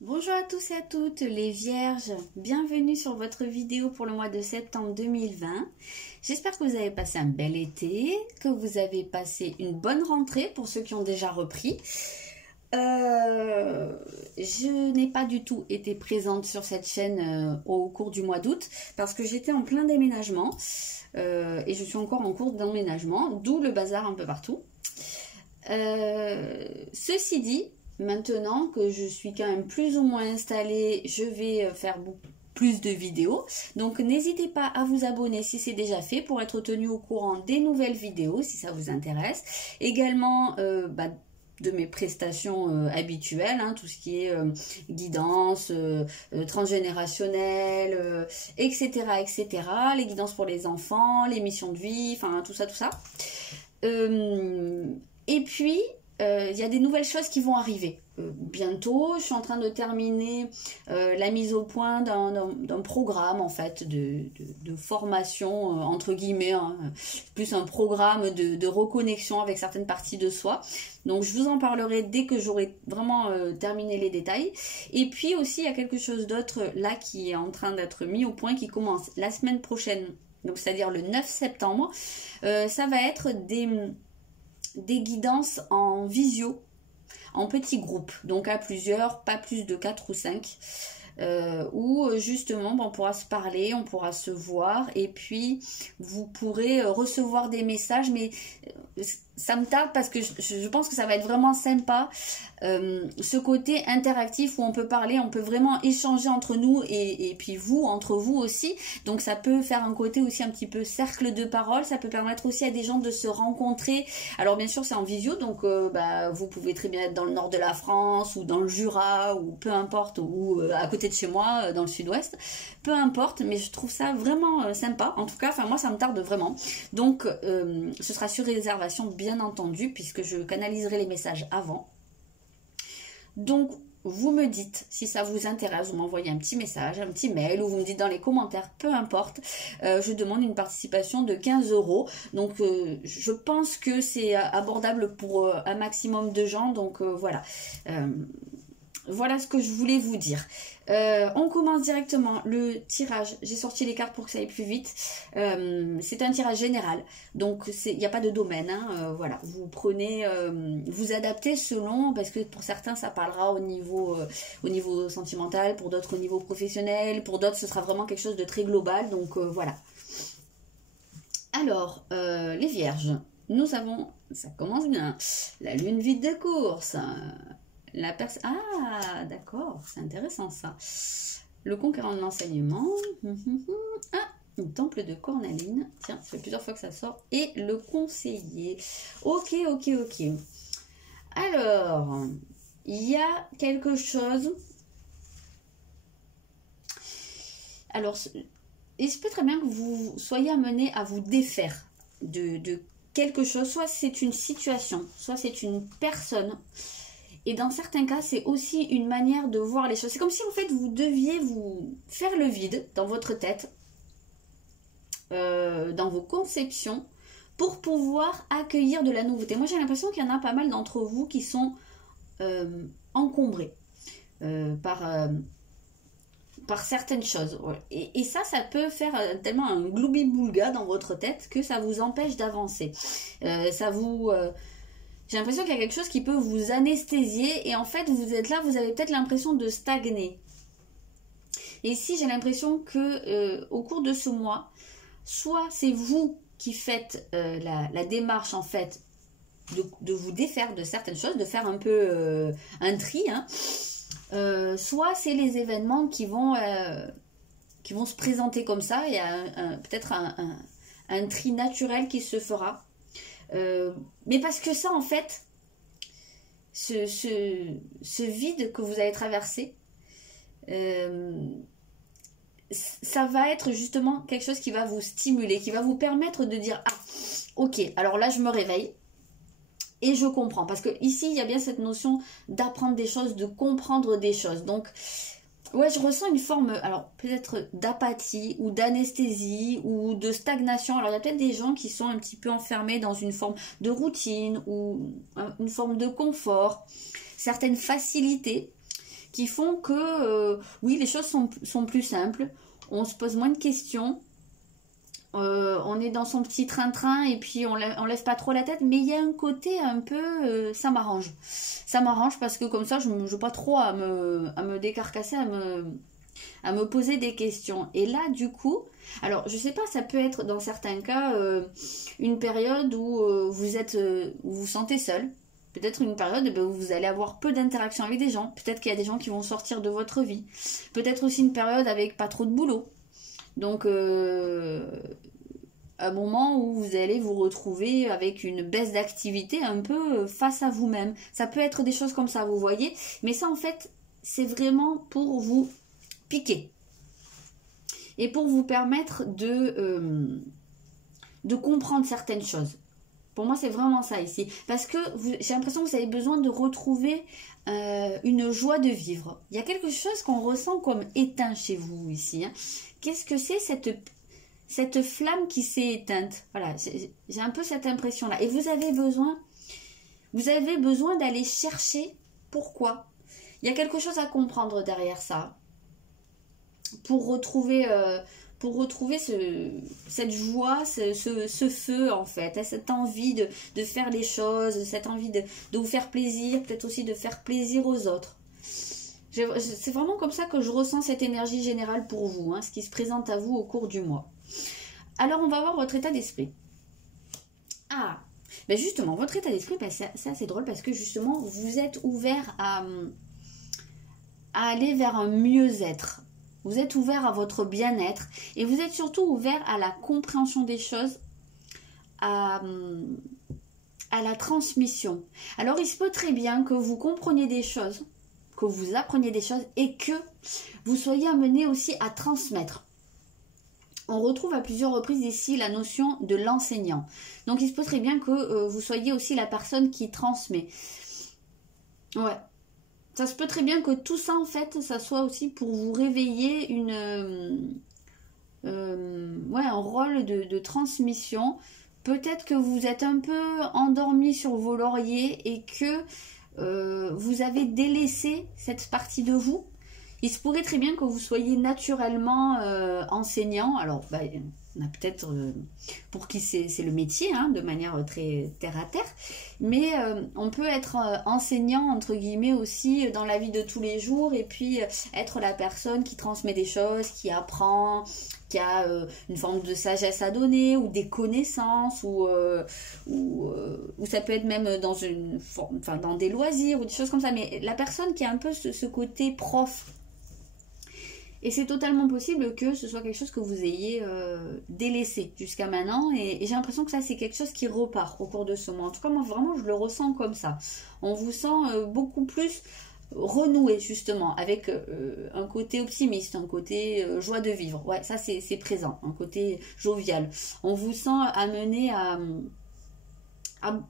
Bonjour à tous et à toutes les vierges, bienvenue sur votre vidéo pour le mois de septembre 2020. J'espère que vous avez passé un bel été, que vous avez passé une bonne rentrée pour ceux qui ont déjà repris. Je n'ai pas du tout été présente sur cette chaîne au cours du mois d'août parce que j'étais en plein déménagement et je suis encore en cours d'emménagement, d'où le bazar un peu partout. Ceci dit, maintenant que je suis quand même plus ou moins installée, je vais faire plus de vidéos. Donc n'hésitez pas à vous abonner si c'est déjà fait pour être tenu au courant des nouvelles vidéos si ça vous intéresse. Également de mes prestations habituelles, hein, tout ce qui est guidance, transgénérationnelle, etc., etc. Les guidances pour les enfants, les missions de vie, enfin tout ça, tout ça. Et puis, il y a des nouvelles choses qui vont arriver bientôt. Je suis en train de terminer la mise au point d'un programme en fait de formation entre guillemets, hein, plus un programme de reconnexion avec certaines parties de soi. Donc je vous en parlerai dès que j'aurai vraiment terminé les détails. Et puis aussi il y a quelque chose d'autre là qui est en train d'être mis au point, qui commence la semaine prochaine, donc c'est-à-dire le 9 septembre. Ça va être des guidances en visio, en petits groupes, donc à plusieurs, pas plus de 4 ou 5, où justement on pourra se parler, on pourra se voir, et puis vous pourrez recevoir des messages, mais ça me tarde parce que je pense que ça va être vraiment sympa, ce côté interactif où on peut parler, on peut vraiment échanger entre nous et puis vous, entre vous aussi. Donc ça peut faire un côté aussi un petit peu cercle de parole, ça peut permettre aussi à des gens de se rencontrer. Alors bien sûr c'est en visio, donc vous pouvez très bien être dans le nord de la France ou dans le Jura ou peu importe, ou à côté de chez moi dans le sud-ouest, peu importe, mais je trouve ça vraiment sympa. En tout cas, enfin moi ça me tarde vraiment. Donc ce sera sur réservation bien entendu, puisque je canaliserai les messages avant. Donc vous me dites si ça vous intéresse, vous m'envoyez un petit message, un petit mail, ou vous me dites dans les commentaires, peu importe. Je demande une participation de 15 €. Donc je pense que c'est abordable pour un maximum de gens. Donc voilà. Voilà ce que je voulais vous dire. On commence directement le tirage. J'ai sorti les cartes pour que ça aille plus vite. C'est un tirage général, donc il n'y a pas de domaine, hein. Voilà, vous prenez, vous adaptez selon, parce que pour certains ça parlera au niveau sentimental, pour d'autres au niveau professionnel, pour d'autres ce sera vraiment quelque chose de très global. Donc voilà. Alors les vierges, nous avons, ça commence bien, la lune vide de course. La personne. Ah, d'accord, c'est intéressant ça. Le conquérant de l'enseignement. Ah, le temple de Cornaline. Tiens, ça fait plusieurs fois que ça sort. Et le conseiller. Ok, ok, ok. Alors, il y a quelque chose. Alors, il se peut très bien que vous soyez amené à vous défaire de quelque chose. Soit c'est une situation, soit c'est une personne. Et dans certains cas, c'est aussi une manière de voir les choses. C'est comme si en fait vous deviez vous faire le vide dans votre tête, dans vos conceptions, pour pouvoir accueillir de la nouveauté. Moi j'ai l'impression qu'il y en a pas mal d'entre vous qui sont encombrés par certaines choses. Et ça peut faire tellement un gloubi-boulga dans votre tête que ça vous empêche d'avancer. J'ai l'impression qu'il y a quelque chose qui peut vous anesthésier et en fait vous êtes là, vous avez peut-être l'impression de stagner. Et ici j'ai l'impression que au cours de ce mois, soit c'est vous qui faites la démarche en fait de vous défaire de certaines choses, de faire un peu un tri, hein, soit c'est les événements qui vont se présenter comme ça. Il y a peut-être un tri naturel qui se fera. Mais parce que ça en fait ce vide que vous allez traverser, ça va être justement quelque chose qui va vous stimuler, qui va vous permettre de dire ah ok, alors là je me réveille et je comprends, parce que ici il y a bien cette notion d'apprendre des choses, de comprendre des choses. Donc ouais, je ressens une forme, alors peut-être d'apathie ou d'anesthésie ou de stagnation. Alors il y a peut-être des gens qui sont un petit peu enfermés dans une forme de routine ou une forme de confort, certaines facilités qui font que, oui, les choses sont plus simples. On se pose moins de questions. On est dans son petit train-train et puis on lève pas trop la tête, mais il y a un côté un peu, ça m'arrange. Ça m'arrange parce que comme ça, je n'ai pas trop à me décarcasser, à me poser des questions. Et là, du coup, alors je sais pas, ça peut être dans certains cas une période où où vous sentez seul. Peut-être une période où vous allez avoir peu d'interaction avec des gens. Peut-être qu'il y a des gens qui vont sortir de votre vie. Peut-être aussi une période avec pas trop de boulot. Donc, un moment où vous allez vous retrouver avec une baisse d'activité un peu face à vous-même. Ça peut être des choses comme ça, vous voyez. Mais ça, en fait, c'est vraiment pour vous piquer. Et pour vous permettre de comprendre certaines choses. Pour moi, c'est vraiment ça ici. Parce que j'ai l'impression que vous avez besoin de retrouver une joie de vivre. Il y a quelque chose qu'on ressent comme éteint chez vous ici. Hein. Qu'est-ce que c'est cette flamme qui s'est éteinte? Voilà, j'ai un peu cette impression-là. Et vous avez besoin d'aller chercher pourquoi. Il y a quelque chose à comprendre derrière ça. Pour retrouver cette joie, ce feu en fait, cette envie de faire les choses, cette envie de vous faire plaisir, peut-être aussi de faire plaisir aux autres. C'est vraiment comme ça que je ressens cette énergie générale pour vous, hein, ce qui se présente à vous au cours du mois. Alors on va voir votre état d'esprit. Ah, ben justement, votre état d'esprit, ben ça c'est drôle parce que justement vous êtes ouvert à aller vers un mieux-être. Vous êtes ouvert à votre bien-être et vous êtes surtout ouvert à la compréhension des choses, à la transmission. Alors il se peut très bien que vous compreniez des choses, que vous appreniez des choses et que vous soyez amené aussi à transmettre. On retrouve à plusieurs reprises ici la notion de l'enseignant. Donc il se peut très bien que vous soyez aussi la personne qui transmet. Ouais. Ça se peut très bien que tout ça, en fait, ça soit aussi pour vous réveiller un rôle de transmission. Peut-être que vous êtes un peu endormi sur vos lauriers et que vous avez délaissé cette partie de vous. Il se pourrait très bien que vous soyez naturellement enseignant. Alors, on a peut-être pour qui c'est le métier, hein, de manière très terre à terre. Mais on peut être enseignant, entre guillemets, aussi dans la vie de tous les jours. Et puis être la personne qui transmet des choses, qui apprend, qui a une forme de sagesse à donner, ou des connaissances, ou ça peut être même dans dans des loisirs, ou des choses comme ça. Mais la personne qui a un peu ce côté prof. Et c'est totalement possible que ce soit quelque chose que vous ayez délaissé jusqu'à maintenant. Et j'ai l'impression que ça, c'est quelque chose qui repart au cours de ce mois. En tout cas, moi, vraiment, je le ressens comme ça. On vous sent beaucoup plus renoué, justement, avec un côté optimiste, un côté joie de vivre. Ouais, ça, c'est présent, un côté jovial. On vous sent amené à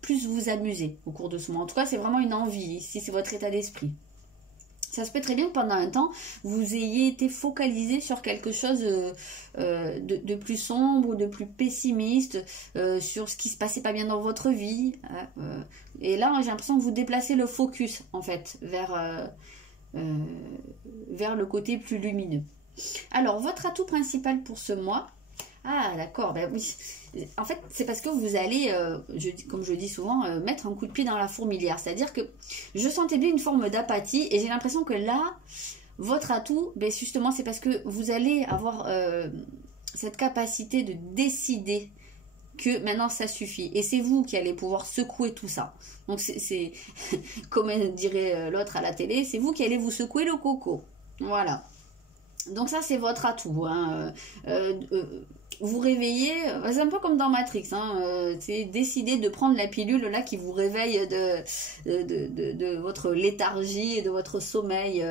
plus vous amuser au cours de ce mois. En tout cas, c'est vraiment une envie. Ici, c'est votre état d'esprit. Ça se peut très bien que pendant un temps, vous ayez été focalisé sur quelque chose de plus sombre ou de plus pessimiste, sur ce qui se passait pas bien dans votre vie. Et là, j'ai l'impression que vous déplacez le focus, en fait, vers le côté plus lumineux. Alors, votre atout principal pour ce mois... Ah, d'accord, ben oui. En fait, c'est parce que vous allez, comme je dis souvent, mettre un coup de pied dans la fourmilière. C'est-à-dire que je sentais bien une forme d'apathie et j'ai l'impression que là, votre atout, ben justement, c'est parce que vous allez avoir cette capacité de décider que maintenant ça suffit. Et c'est vous qui allez pouvoir secouer tout ça. Donc c'est comme dirait l'autre à la télé, c'est vous qui allez vous secouer le coco. Voilà. Donc ça, c'est votre atout. Hein. Vous réveillez, c'est un peu comme dans Matrix, hein, c'est décider de prendre la pilule là qui vous réveille de votre léthargie et de votre sommeil,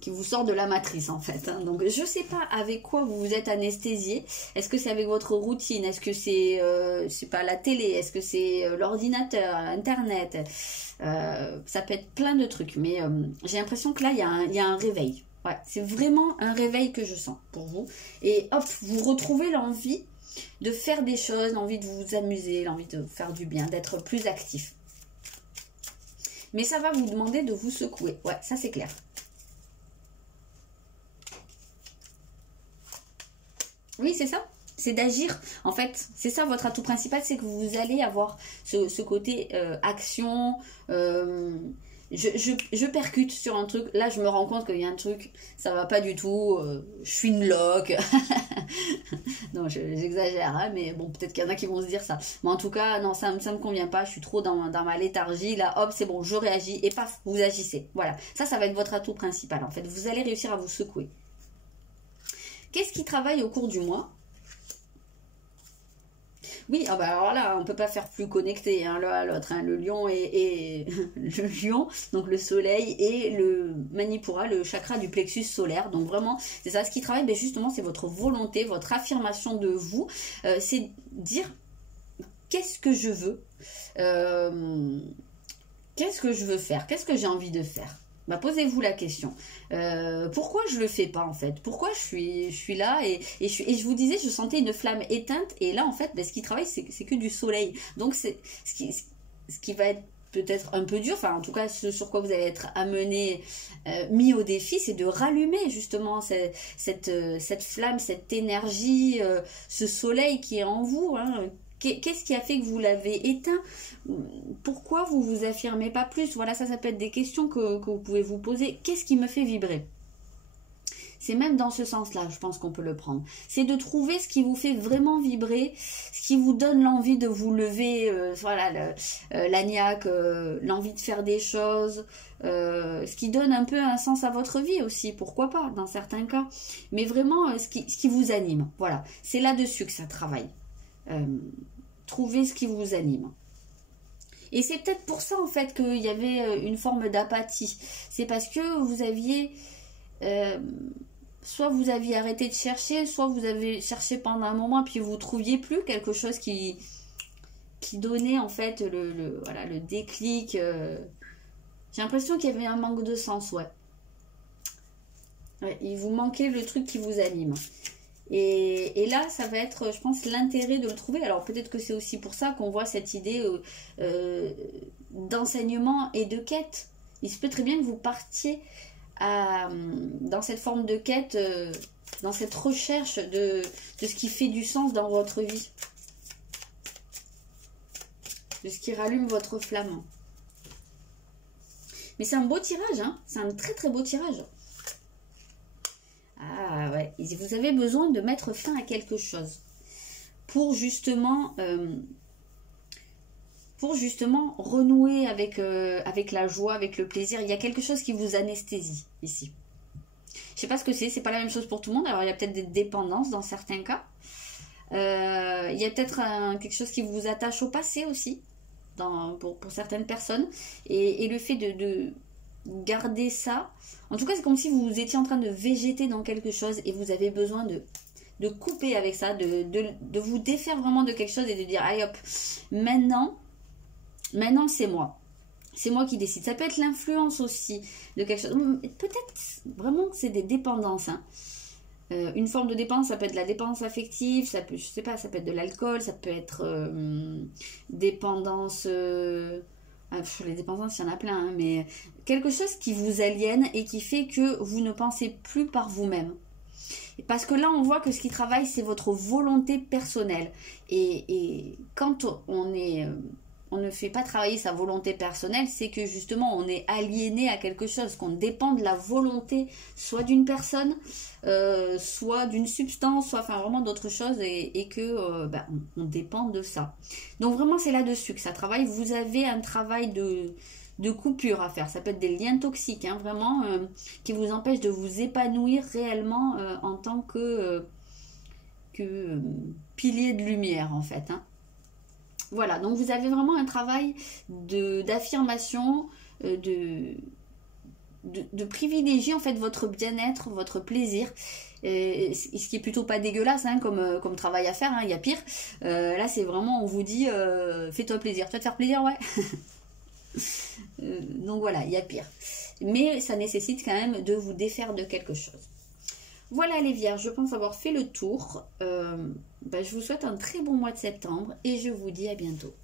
qui vous sort de la matrice en fait. Hein. Donc je sais pas avec quoi vous vous êtes anesthésié. Est-ce que c'est avec votre routine? Est-ce que c'est pas la télé? Est-ce que c'est l'ordinateur, internet? Ça peut être plein de trucs, mais j'ai l'impression que là il y a un réveil. Ouais, c'est vraiment un réveil que je sens pour vous. Et hop, vous retrouvez l'envie de faire des choses, l'envie de vous amuser, l'envie de faire du bien, d'être plus actif. Mais ça va vous demander de vous secouer. Ouais, ça c'est clair. Oui, c'est ça. C'est d'agir. En fait, c'est ça votre atout principal, c'est que vous allez avoir ce côté action. Je percute sur un truc. Là, je me rends compte qu'il y a un truc, ça va pas du tout. Je suis une loque. Non, j'exagère, hein, mais bon, peut-être qu'il y en a qui vont se dire ça. Mais en tout cas, non, ça me convient pas. Je suis trop dans ma léthargie. Là, hop, c'est bon, je réagis et paf, vous agissez. Voilà. Ça va être votre atout principal. En fait, vous allez réussir à vous secouer. Qu'est-ce qui travaille au cours du mois? Oui, ah bah alors là, on ne peut pas faire plus connecté l'un à l'autre. Le lion et le lion, donc le soleil, et le Manipura, le chakra du plexus solaire. Donc vraiment, c'est ça ce qui travaille. Mais justement, c'est votre volonté, votre affirmation de vous. C'est dire qu'est-ce que je veux, qu'est-ce que je veux faire, qu'est-ce que j'ai envie de faire. Bah, posez-vous la question. Pourquoi je le fais pas en fait? Pourquoi je suis là et je vous disais, je sentais une flamme éteinte et là en fait, bah, ce qui travaille c'est que du soleil. Donc c'est ce qui va être peut-être un peu dur, enfin en tout cas ce sur quoi vous allez être amené, mis au défi, c'est de rallumer justement cette flamme, cette énergie, ce soleil qui est en vous, hein. Qu'est-ce qui a fait que vous l'avez éteint? Pourquoi vous vous affirmez pas plus? Voilà, ça peut être des questions que vous pouvez vous poser. Qu'est-ce qui me fait vibrer? C'est même dans ce sens-là, je pense qu'on peut le prendre. C'est de trouver ce qui vous fait vraiment vibrer, ce qui vous donne l'envie de vous lever, voilà, l'agnac, l'envie de faire des choses, ce qui donne un peu un sens à votre vie aussi, pourquoi pas, dans certains cas. Mais vraiment, ce qui vous anime, voilà. C'est là-dessus que ça travaille. Trouver ce qui vous anime. Et c'est peut-être pour ça en fait qu'il y avait une forme d'apathie. C'est parce que vous aviez soit vous aviez arrêté de chercher, soit vous avez cherché pendant un moment puis vous trouviez plus quelque chose qui donnait en fait voilà, le déclic. J'ai l'impression qu'il y avait un manque de sens, ouais. Ouais, il vous manquait le truc qui vous anime. Et là, ça va être, je pense, l'intérêt de le trouver. Alors peut-être que c'est aussi pour ça qu'on voit cette idée d'enseignement et de quête. Il se peut très bien que vous partiez dans cette forme de quête, dans cette recherche de ce qui fait du sens dans votre vie. De ce qui rallume votre flamme. Mais c'est un beau tirage, hein. C'est un très très beau tirage. Ah ouais, vous avez besoin de mettre fin à quelque chose pour justement renouer avec la joie, avec le plaisir. Il y a quelque chose qui vous anesthésie ici. Je sais pas ce que c'est pas la même chose pour tout le monde. Alors il y a peut-être des dépendances dans certains cas. Il y a peut-être quelque chose qui vous attache au passé aussi, pour certaines personnes. Et le fait de garder ça, en tout cas c'est comme si vous étiez en train de végéter dans quelque chose et vous avez besoin de couper avec ça, de vous défaire vraiment de quelque chose et de dire allez hop, maintenant c'est moi qui décide. Ça peut être l'influence aussi de quelque chose, peut-être vraiment que c'est des dépendances, hein. Une forme de dépendance, ça peut être de la dépendance affective, ça peut, je sais pas, ça peut être de l'alcool, ça peut être dépendance, les dépendances, il y en a plein, hein, mais quelque chose qui vous aliène et qui fait que vous ne pensez plus par vous-même. Parce que là, on voit que ce qui travaille, c'est votre volonté personnelle. Et quand on ne fait pas travailler sa volonté personnelle, c'est que justement, on est aliéné à quelque chose, qu'on dépend de la volonté, soit d'une personne, soit d'une substance, soit enfin vraiment d'autres choses, et que on dépend de ça. Donc vraiment, c'est là-dessus que ça travaille. Vous avez un travail de coupure à faire. Ça peut être des liens toxiques, hein, vraiment, qui vous empêchent de vous épanouir réellement en tant que pilier de lumière, en fait, hein. Voilà, donc vous avez vraiment un travail d'affirmation, de privilégier en fait votre bien-être, votre plaisir, ce qui est plutôt pas dégueulasse, hein, comme travail à faire, hein, il y a pire. Là c'est vraiment, on vous dit fais-toi plaisir, tu vas te faire plaisir, ouais. Donc voilà, il y a pire. Mais ça nécessite quand même de vous défaire de quelque chose. Voilà les vierges, je pense avoir fait le tour. Je vous souhaite un très bon mois de septembre et je vous dis à bientôt.